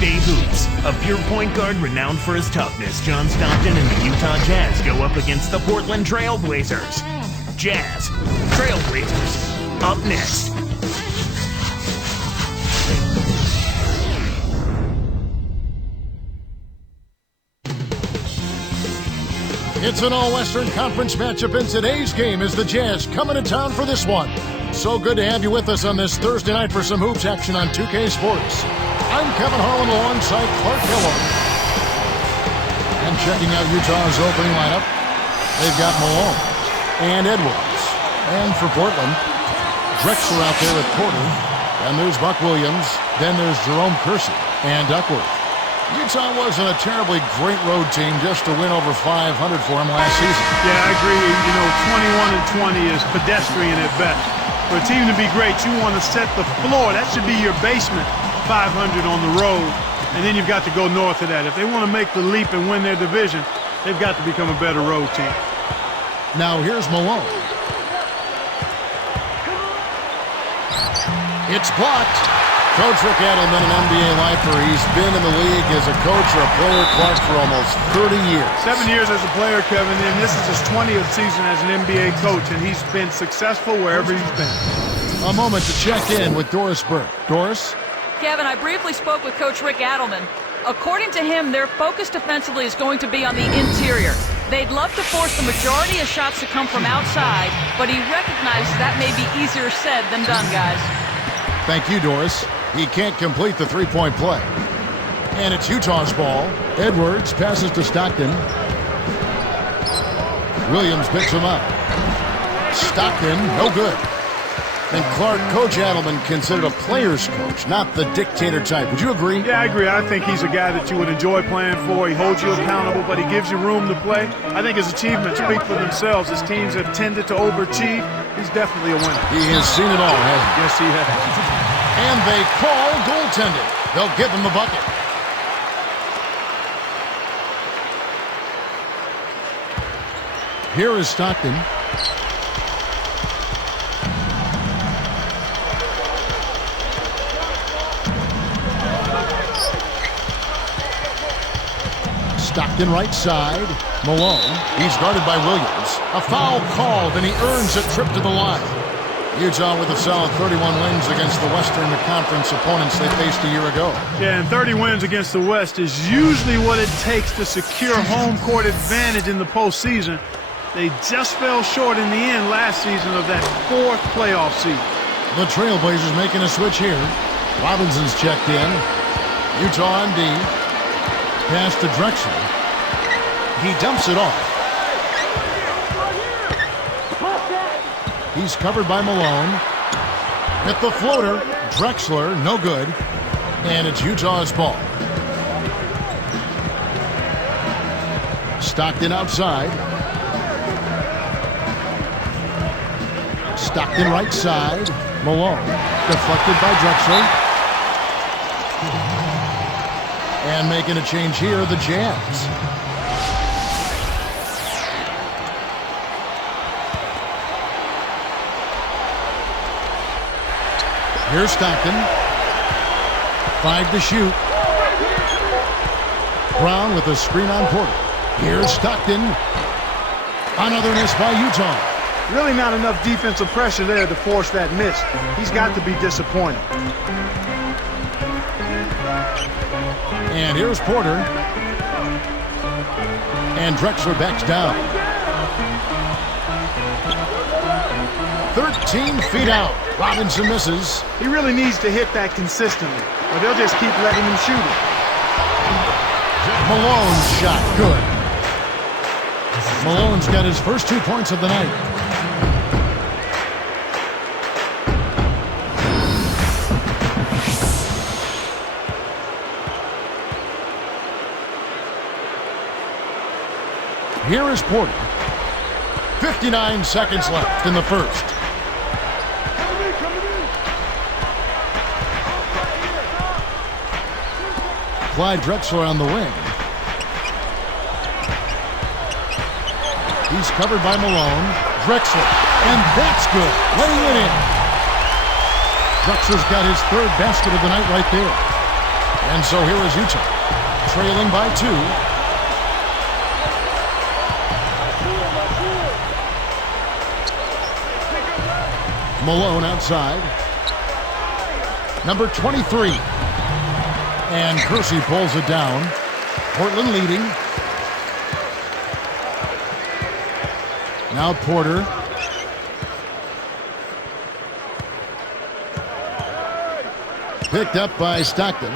Thursday Hoops. A pure point guard renowned for his toughness, John Stockton and the Utah Jazz go up against the Portland Trail Blazers. Jazz, Trail Blazers, up next. It's an all-Western Conference matchup, and today's game is the Jazz coming to town for this one. So good to have you with us on this Thursday night for some hoops action on 2K Sports. I'm Kevin Harlan alongside Clark Hillo. And checking out Utah's opening lineup, they've got Malone and Edwards. And for Portland, Drexler out there at Porter. And there's Buck Williams. Then there's Jerome Kersey and Duckworth. Utah wasn't a terribly great road team just to win over 500 for them last season. Yeah, I agree. 21-20 is pedestrian at best. For a team to be great, you want to set the floor. That should be your basement, 500 on the road. And then you've got to go north of that. If they want to make the leap and win their division, they've got to become a better road team. Now here's Malone. It's blocked. Coach Rick Adelman, an NBA lifer. He's been in the league as a coach or a player, Clark, for almost 30 years. 7 years as a player, Kevin, and this is his 20th season as an NBA coach, and he's been successful wherever he's been. A moment to check in with Doris Burke. Doris? Kevin, I briefly spoke with Coach Rick Adelman. According to him, their focus defensively is going to be on the interior. They'd love to force the majority of shots to come from outside, but he recognizes that may be easier said than done, guys. Thank you, Doris. He can't complete the three-point play. And it's Utah's ball. Edwards passes to Stockton. Williams picks him up. Stockton, no good. And Clark, Coach Adelman considered a player's coach, not the dictator type. Would you agree? Yeah, I agree. I think he's a guy that you would enjoy playing for. He holds you accountable, but he gives you room to play. I think his achievements speak for themselves. His teams have tended to overachieve. He's definitely a winner. He has seen it all, hasn't he? Yes, he has. And they call goaltending. They'll give him the bucket. Here is Stockton. Stockton right side. Malone. He's guarded by Williams. A foul called, and he earns a trip to the line. Utah with a solid 31 wins against the Western Conference opponents they faced a year ago. Yeah, and 30 wins against the West is usually what it takes to secure home court advantage in the postseason. They just fell short in the end last season of that fourth playoff seed. The Trailblazers making a switch here. Robinson's checked in. Utah on D. Pass to Drexler. He dumps it off. He's covered by Malone. At the floater, Drexler, no good. And it's Utah's ball. Stockton outside. Stockton right side. Malone. Deflected by Drexler. And making a change here, the Jazz. Here's Stockton. 5 to shoot. Brown with a screen on Porter. Here's Stockton. Another miss by Utah. Really not enough defensive pressure there to force that miss. He's got to be disappointed. And here's Porter. And Drexler backs down. 13 feet out. Robinson misses. He really needs to hit that consistently, or they'll just keep letting him shoot it. Malone's shot, good. Malone's got his first 2 points of the night. Here is Porter. 59 seconds left in the first. Clyde Drexler on the wing. He's covered by Malone. Drexler, and that's good. Laying it in. Drexler's got his third basket of the night right there. And so here is Utah, trailing by 2. Malone outside. Number 23. And Kersey pulls it down. Portland leading. Now Porter. Picked up by Stockton.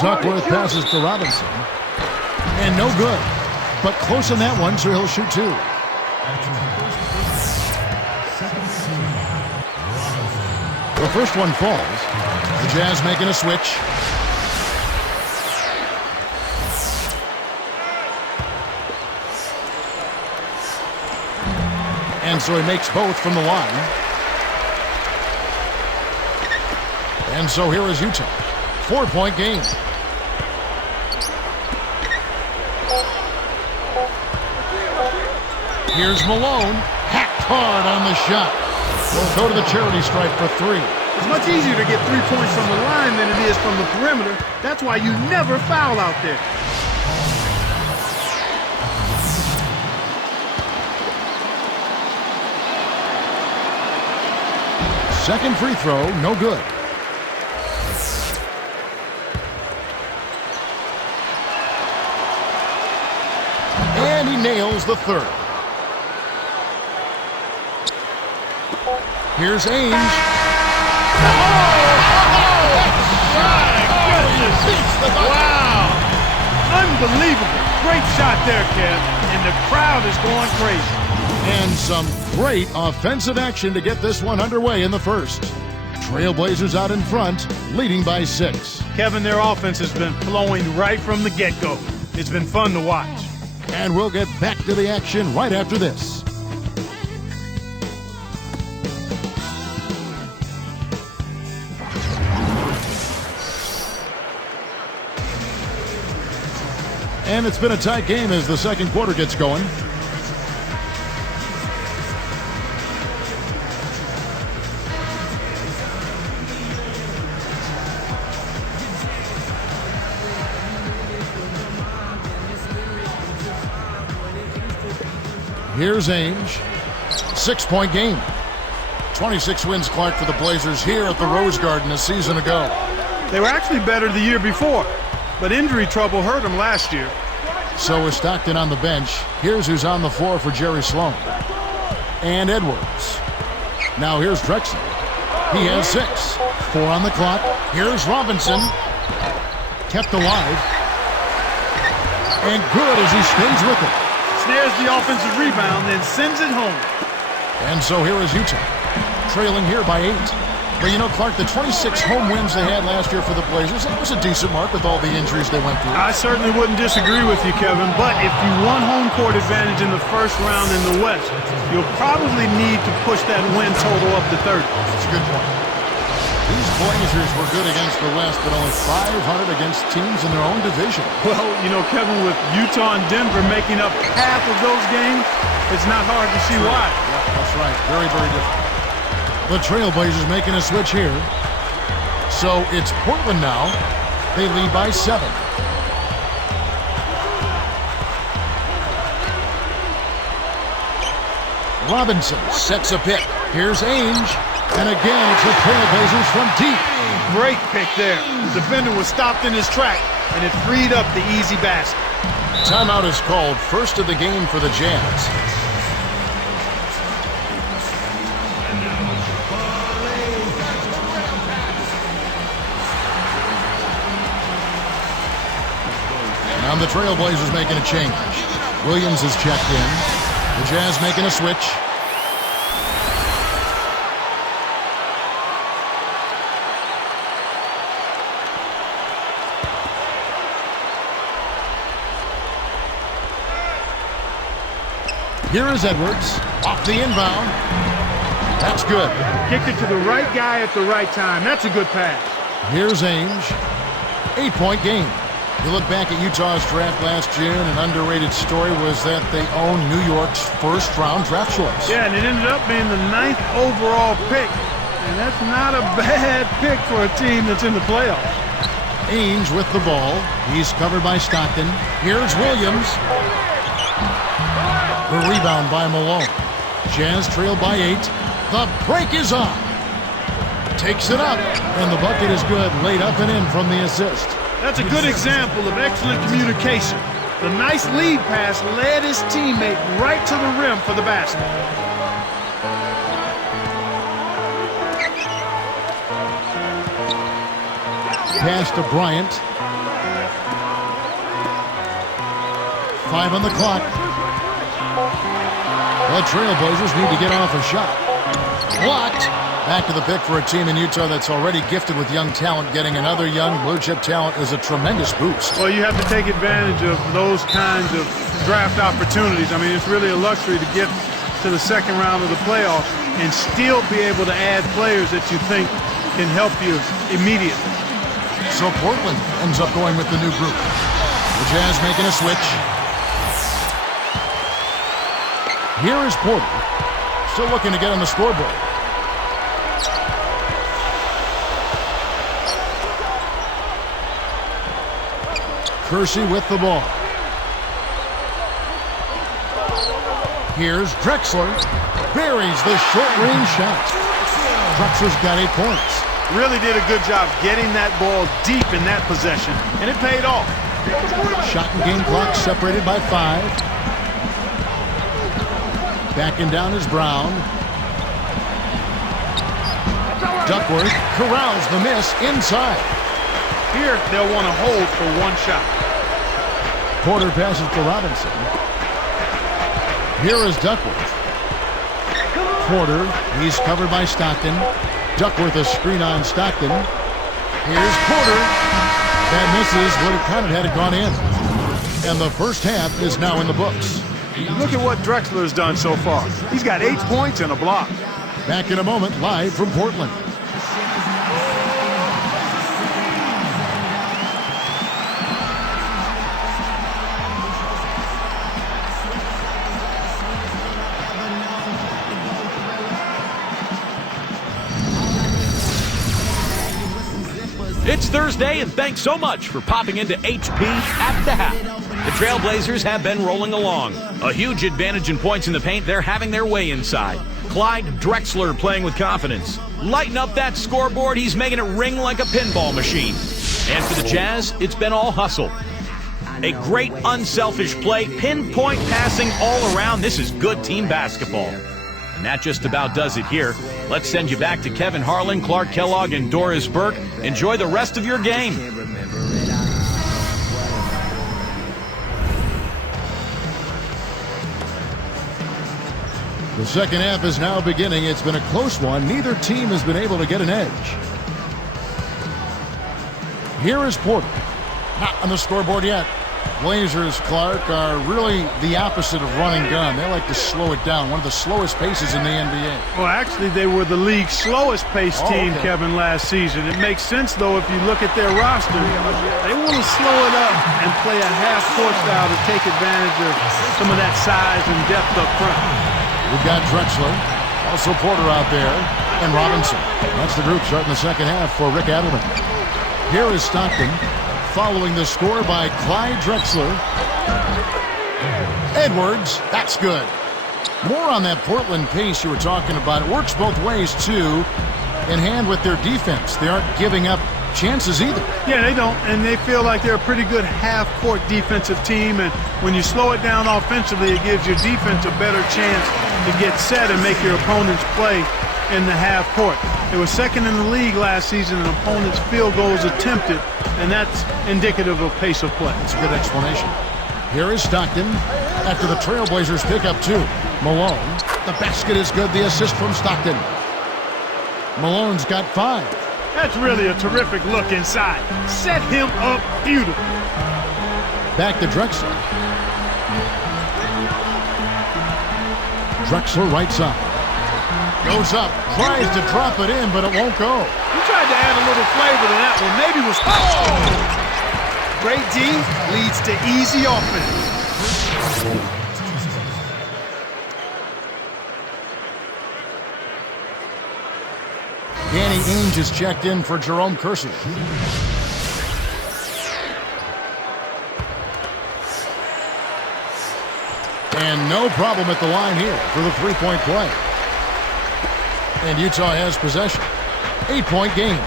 Duckworth passes to Robinson. And no good. But close on that one, so he'll shoot 2. The first one falls. The Jazz making a switch. And so he makes both from the line. And so here is Utah. 4-point game. Here's Malone. Hacked hard on the shot. Will go to the charity stripe for 3. It's much easier to get 3 points from the line than it is from the perimeter. That's why you never foul out there. Second free throw, no good. And he nails the third. Here's Ainge. Wow! Unbelievable. Great shot there, Kev. And the crowd is going crazy. And some great offensive action to get this one underway in the first. Trailblazers out in front, leading by 6. Kevin, their offense has been flowing right from the get-go. It's been fun to watch. And we'll get back to the action right after this. And it's been a tight game as the second quarter gets going. Here's Ainge. 6-point game. 26 wins, Clark, for the Blazers here at the Rose Garden a season ago. They were actually better the year before, but injury trouble hurt them last year. So is Stockton on the bench. Here's who's on the floor for Jerry Sloan. And Edwards. Now here's Drexler. He has 6. 4 on the clock. Here's Robinson. Kept alive. And good as he stays with it. Snares the offensive rebound, then sends it home. And so here is Utah, trailing here by 8. But you know, Clark, the 26 home wins they had last year for the Blazers, it was a decent mark with all the injuries they went through. I certainly wouldn't disagree with you, Kevin, but if you won home court advantage in the first round in the West, you'll probably need to push that win total up to 30. That's a good point. These Blazers were good against the West, but only .500 against teams in their own division. Well, you know, Kevin, with Utah and Denver making up half of those games, it's not hard to see why. Yeah, that's right. Very, very different. The Trailblazers making a switch here. So it's Portland now. They lead by 7. Robinson sets a pick. Here's Ainge. And again, it's the Trailblazers from deep. Great pick there. The defender was stopped in his track, and it freed up the easy basket. Timeout is called, first of the game for the Jazz. Now the Trailblazers making a change. Williams is checked in. The Jazz making a switch. Here is Edwards, off the inbound. That's good. Kicked it to the right guy at the right time. That's a good pass. Here's Ainge. 8-point game. You look back at Utah's draft last year, and an underrated story was that they own New York's first-round draft choice. Yeah, and it ended up being the 9th overall pick. And that's not a bad pick for a team that's in the playoffs. Ainge with the ball. He's covered by Stockton. Here's Williams. The rebound by Malone. Jazz trail by 8. The break is on. Takes it up, and the bucket is good. Laid up and in from the assist. That's a good example of excellent communication. The nice lead pass led his teammate right to the rim for the basket. Pass to Bryant. 5 on the clock. The Trailblazers need to get off a shot. Blocked. Back to the pick for a team in Utah that's already gifted with young talent. Getting another young blue-chip talent is a tremendous boost. Well, you have to take advantage of those kinds of draft opportunities. I mean, it's really a luxury to get to the second round of the playoffs and still be able to add players that you think can help you immediately. So Portland ends up going with the new group. The Jazz making a switch. Here is Porter. Still looking to get on the scoreboard. Kersey with the ball. Here's Drexler. Buries the short-range shot. Drexler's got 8 points. Really did a good job getting that ball deep in that possession, and it paid off. Shot and game clock separated by 5. Backing down is Brown. Duckworth corrals the miss inside. Here, they'll want to hold for one shot. Porter passes to Robinson. Here is Duckworth. Porter, he's covered by Stockton. Duckworth a screen on Stockton. Here's Porter. That misses, would have kind of had it gone in. And the first half is now in the books. Look at what Drexler's done so far. He's got 8 points and a block. Back in a moment, live from Portland. It's Thursday, and thanks so much for popping into HP at the half. The Trailblazers have been rolling along. A huge advantage in points in the paint. They're having their way inside. Clyde Drexler playing with confidence. Lighten up that scoreboard. He's making it ring like a pinball machine. And for the Jazz, it's been all hustle. A great unselfish play, pinpoint passing all around. This is good team basketball. And that just about does it here. Let's send you back to Kevin Harlan, Clark Kellogg, and Doris Burke. Enjoy the rest of your game. The second half is now beginning. It's been a close one. Neither team has been able to get an edge. Here is Porter. Not on the scoreboard yet. Blazers, Clark, are really the opposite of run and gun. They like to slow it down. One of the slowest paces in the NBA. Well, actually, they were the league's slowest paced team, Kevin, last season. It makes sense, though, if you look at their roster. They want to slow it up and play a half-court style to take advantage of some of that size and depth up front. We've got Drexler, also Porter out there, and Robinson. That's the group starting the second half for Rick Adelman. Here is Stockton, following the score by Clyde Drexler. Edwards, that's good. More on that Portland pace you were talking about. It works both ways, too, in hand with their defense. They aren't giving up chances either. Yeah, they don't, and they feel like they're a pretty good half-court defensive team, and when you slow it down offensively, it gives your defense a better chance to get set and make your opponents play in the half court. It was second in the league last season in opponents' field goals attempted, and that's indicative of pace of play. That's a good explanation. Here is Stockton after the Trailblazers pick up 2. Malone. The basket is good. The assist from Stockton. Malone's got 5. That's really a terrific look inside. Set him up beautifully. Back to Drexler. Drexler right side. Goes up, tries to drop it in, but it won't go. He tried to add a little flavor to that one. Maybe it was... Oh! Great D leads to easy offense. Danny Ainge is checked in for Jerome Kersey. And no problem at the line here for the three-point play. And Utah has possession. 8-point game.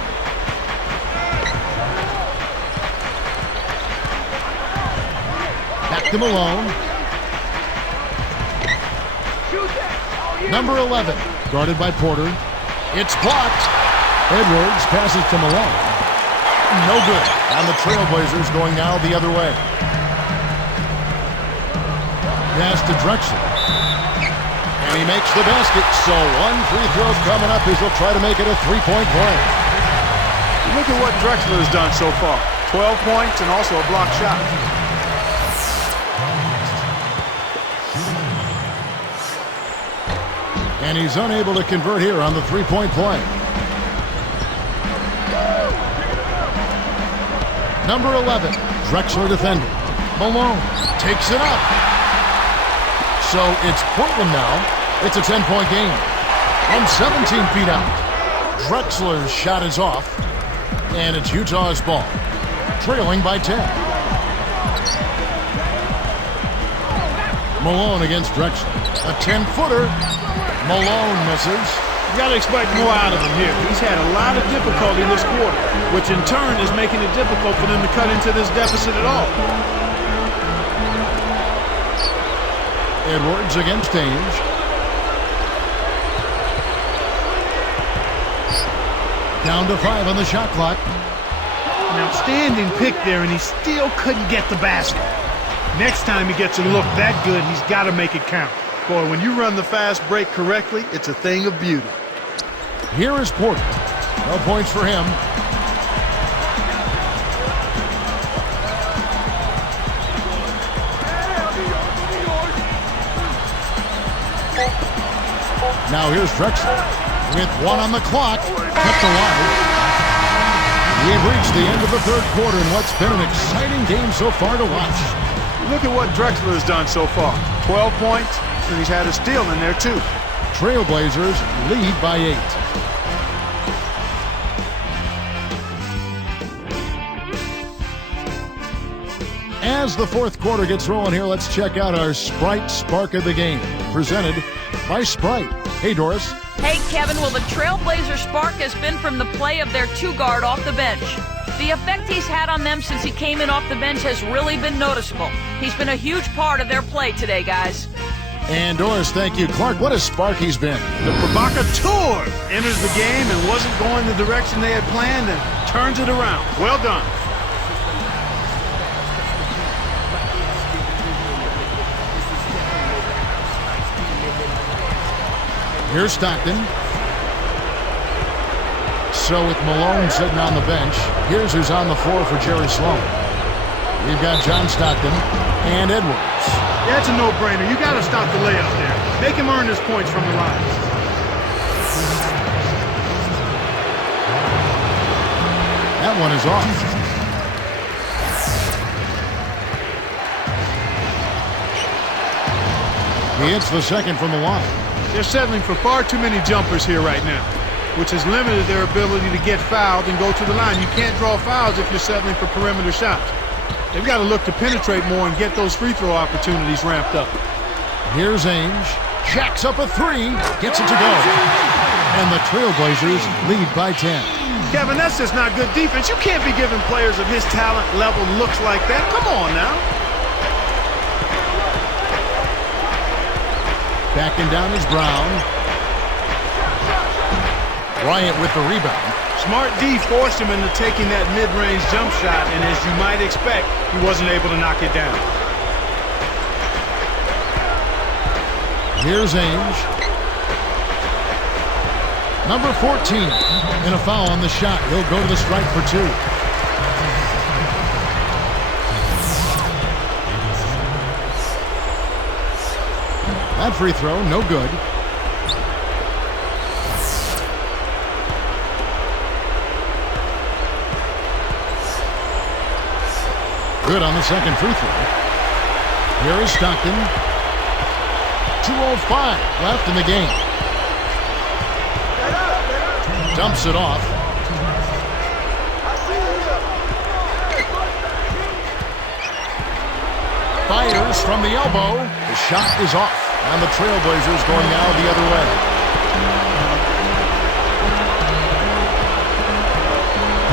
Back to Malone. Number 11, guarded by Porter. It's blocked. Edwards passes to Malone. No good. And the Trailblazers going now the other way. Pass to Drexler. And he makes the basket. So one free throw coming up as he'll try to make it a three-point play. Look at what Drexler has done so far. 12 points and also a block shot. And he's unable to convert here on the three-point play. Number 11, Drexler defending. Malone takes it up. So it's Portland now. It's a 10-point game. From 17 feet out. Drexler's shot is off. And it's Utah's ball. Trailing by 10. Malone against Drexler. A 10-footer. Malone misses. You got to expect more out of him here. He's had a lot of difficulty this quarter, which in turn is making it difficult for them to cut into this deficit at all. Edwards against Ainge. Down to 5 on the shot clock. An outstanding pick there, and he still couldn't get the basket. Next time he gets a look that good, he's got to make it count. Boy, when you run the fast break correctly, it's a thing of beauty. Here is Porter. No points for him. Now here's Drexler with 1 on the clock. Kept alive. We've reached the end of the third quarter in what's been an exciting game so far to watch. Look at what Drexler has done so far. 12 points, and he's had a steal in there too. Trailblazers lead by 8. As the fourth quarter gets rolling here, let's check out our Sprite Spark of the Game, presented by Sprite. Hey, Doris. Hey, Kevin. Well, the Trailblazer spark has been from the play of their two-guard off the bench. The effect he's had on them since he came in off the bench has really been noticeable. He's been a huge part of their play today, guys. And Doris, thank you. Clark, what a spark he's been. The provocateur enters the game and wasn't going the direction they had planned and turns it around. Well done. Here's Stockton. So with Malone sitting on the bench, here's who's on the floor for Jerry Sloan. We've got John Stockton and Edwards. That's a no-brainer. You got to stop the layup there. Make him earn his points from the line. That one is off. He hits the second from the line. They're settling for far too many jumpers here right now, which has limited their ability to get fouled and go to the line. You can't draw fouls if you're settling for perimeter shots. They've got to look to penetrate more and get those free throw opportunities ramped up. Here's Ainge. Jacks up a 3. Gets it to go. And the Trailblazers lead by 10. Kevin, that's just not good defense. You can't be giving players of his talent level looks like that. Come on now. Backing down is Brown. Bryant with the rebound. Smart D forced him into taking that mid-range jump shot, and as you might expect, he wasn't able to knock it down. Here's Ainge. Number 14. And a foul on the shot. He'll go to the strike for 2. That free throw, no good. Good on the second free throw. Here is Stockton. 2:05 left in the game. Dumps it off. Fires from the elbow. The shot is off. And the Trailblazers going now the other way.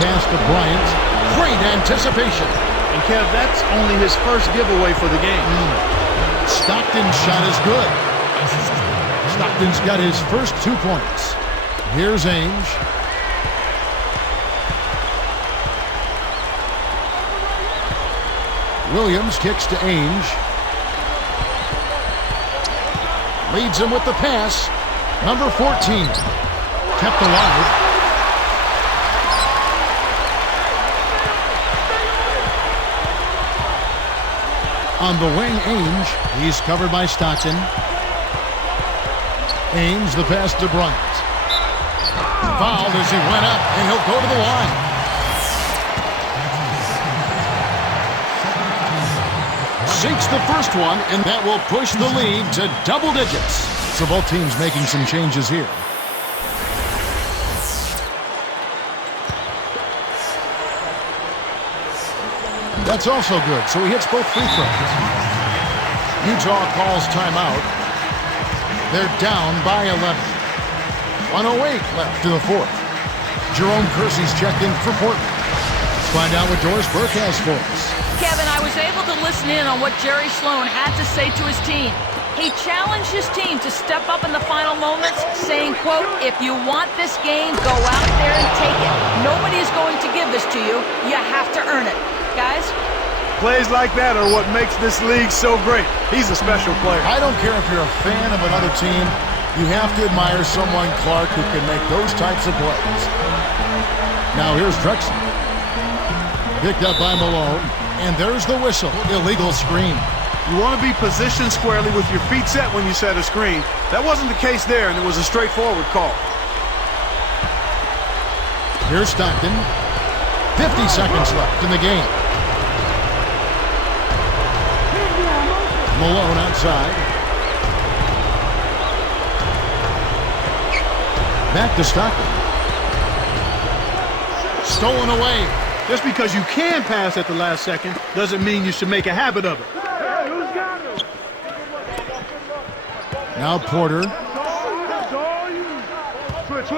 Pass to Bryant. Great anticipation. And Kev, that's only his first giveaway for the game. Stockton's shot is good. Stockton's got his first 2 points. Here's Ainge. Williams kicks to Ainge. Leads him with the pass. Number 14. Kept alive. On the wing, Ainge. He's covered by Stockton. Ainge, the pass to Bryant. Fouled as he went up, and he'll go to the line. Sinks the first one, and that will push the lead to double digits. So both teams making some changes here. That's also good, so he hits both free throws. Utah calls timeout. They're down by 11. 1:08 left to the fourth. Jerome Kersey's checked in for Portland. Let's find out what Doris Burke has for us. Kevin, I was able to listen in on what Jerry Sloan had to say to his team. He challenged his team to step up in the final moments, saying, quote, "If you want this game, go out there and take it. Nobody is going to give this to you. You have to earn it." Guys? Plays like that are what makes this league so great. He's a special player. I don't care if you're a fan of another team. You have to admire someone, Clark, who can make those types of plays. Now here's Drexler. Picked up by Malone. And there's the whistle. Illegal screen. You want to be positioned squarely with your feet set when you set a screen. That wasn't the case there, and it was a straightforward call. Here's Stockton. 50 seconds left in the game. Malone outside. Back to Stockton. Stolen away. Just because you can pass at the last second doesn't mean you should make a habit of it. Now Porter. Switch.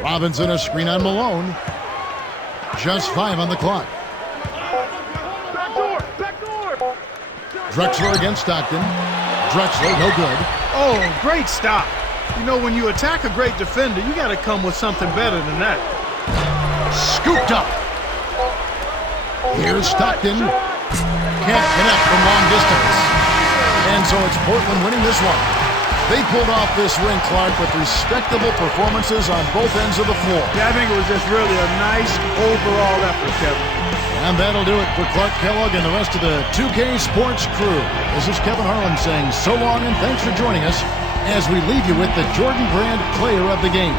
Robinson a screen on Malone. Just 5 on the clock. Backdoor. Drexler against Stockton. Drexler, no good. Oh, great stop. You know, when you attack a great defender, you got to come with something better than that. Scooped up. Here's Stockton. Can't connect from long distance. And so it's Portland winning this one. They pulled off this win, Clark, with respectable performances on both ends of the floor. Yeah, I think it was just really a nice overall effort, Kevin. And that'll do it for Clark Kellogg and the rest of the 2K Sports crew. This is Kevin Harlan saying so long and thanks for joining us as we leave you with the Jordan Brand Player of the Game.